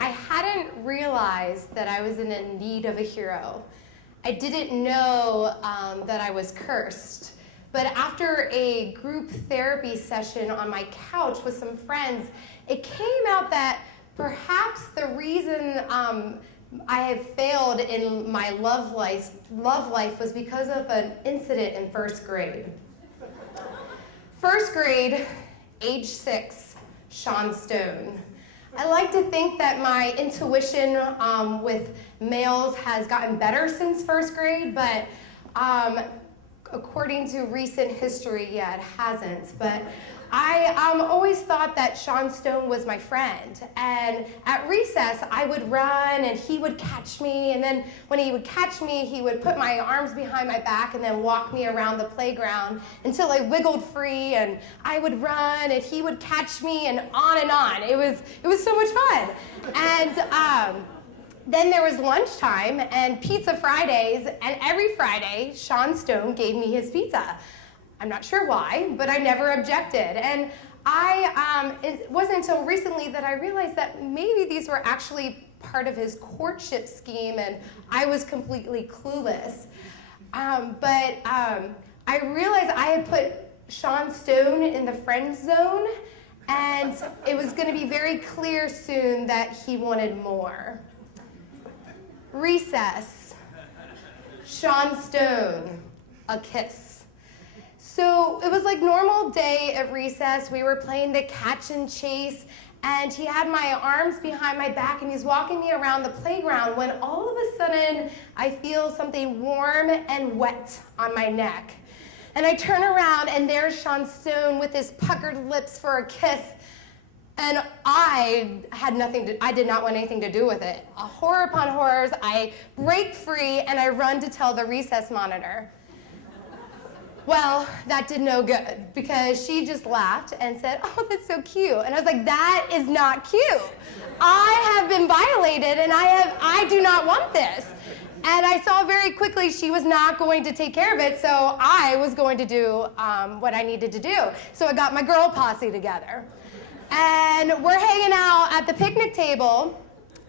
I hadn't realized that I was in need of a hero. I didn't know that I was cursed. But after a group therapy session on my couch with some friends, it came out that perhaps the reason I have failed in my love life was because of an incident in first grade. First grade, age 6, Sean Stone. I like to think that my intuition with males has gotten better since first grade, but according to recent history, yeah, it hasn't. But I always thought that Sean Stone was my friend. And at recess, I would run and he would catch me. And then when he would catch me, he would put my arms behind my back and then walk me around the playground until I wiggled free. And I would run and he would catch me and on and on. It was so much fun. And then there was lunchtime and Pizza Fridays. And every Friday, Sean Stone gave me his pizza. I'm not sure why, but I never objected. And it wasn't until recently that I realized that maybe these were actually part of his courtship scheme and I was completely clueless. But I realized I had put Sean Stone in the friend zone and it was going to be very clear soon that he wanted more. Recess. Sean Stone. A kiss. So it was like normal day at recess. We were playing the catch and chase, and he had my arms behind my back, and he's walking me around the playground when all of a sudden I feel something warm and wet on my neck. And I turn around, and there's Sean Stone with his puckered lips for a kiss, and I did not want anything to do with it. Horror upon horrors, I break free, and I run to tell the recess monitor. Well, that did no good because she just laughed and said, "Oh, that's so cute." And I was like, "That is not cute. I have been violated and I do not want this." And I saw very quickly she was not going to take care of it, so I was going to do what I needed to do. So I got my girl posse together. And we're hanging out at the picnic table,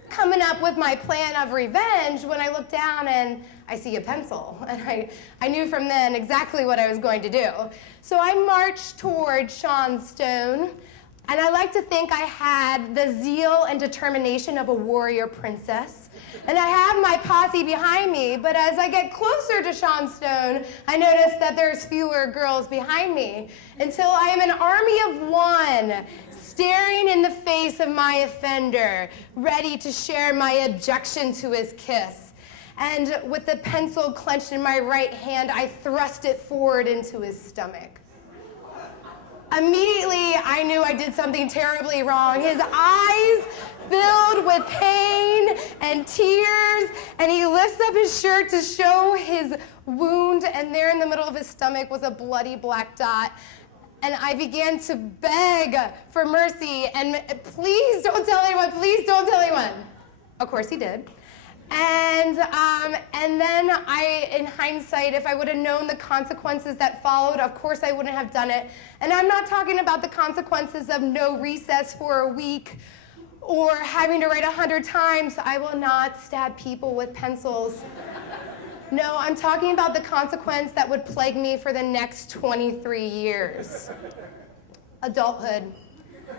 coming up with my plan of revenge when I look down and I see a pencil. And I knew from then exactly what I was going to do. So I marched toward Sean Stone, and I like to think I had the zeal and determination of a warrior princess. And I have my posse behind me, but as I get closer to Sean Stone, I notice that there's fewer girls behind me until I am an army of one, staring in the face of my offender, ready to share my objection to his kiss. And with the pencil clenched in my right hand, I thrust it forward into his stomach. Immediately, I knew I did something terribly wrong. His eyes filled with pain and tears, and he lifts up his shirt to show his wound, and there in the middle of his stomach was a bloody black dot. And I began to beg for mercy, and please don't tell anyone, please don't tell anyone. Of course he did. And then in hindsight, if I would have known the consequences that followed, of course I wouldn't have done it. And I'm not talking about the consequences of no recess for a week or having to write 100 times, "I will not stab people with pencils." No, I'm talking about the consequence that would plague me for the next 23 years. Adulthood,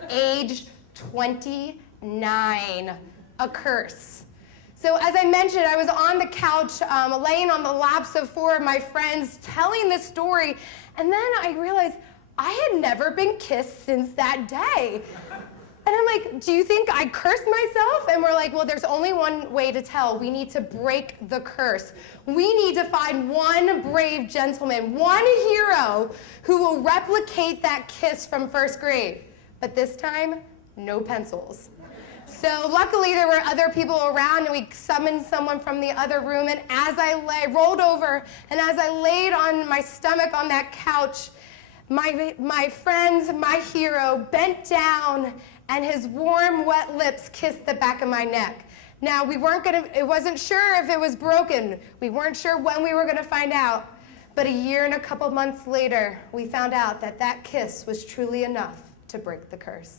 age 29, a curse. So as I mentioned, I was on the couch, laying on the laps of 4 of my friends, telling this story, and then I realized I had never been kissed since that day. And I'm like, "Do you think I cursed myself?" And we're like, "Well, there's only one way to tell. We need to break the curse. We need to find one brave gentleman, one hero who will replicate that kiss from first grade. But this time, no pencils." So luckily there were other people around, and we summoned someone from the other room, and as I rolled over, and as I laid on my stomach on that couch, my friend, my hero, bent down, and his warm, wet lips kissed the back of my neck. Now, it wasn't sure if it was broken. We weren't sure when we were gonna find out, but a year and a couple months later, we found out that that kiss was truly enough to break the curse.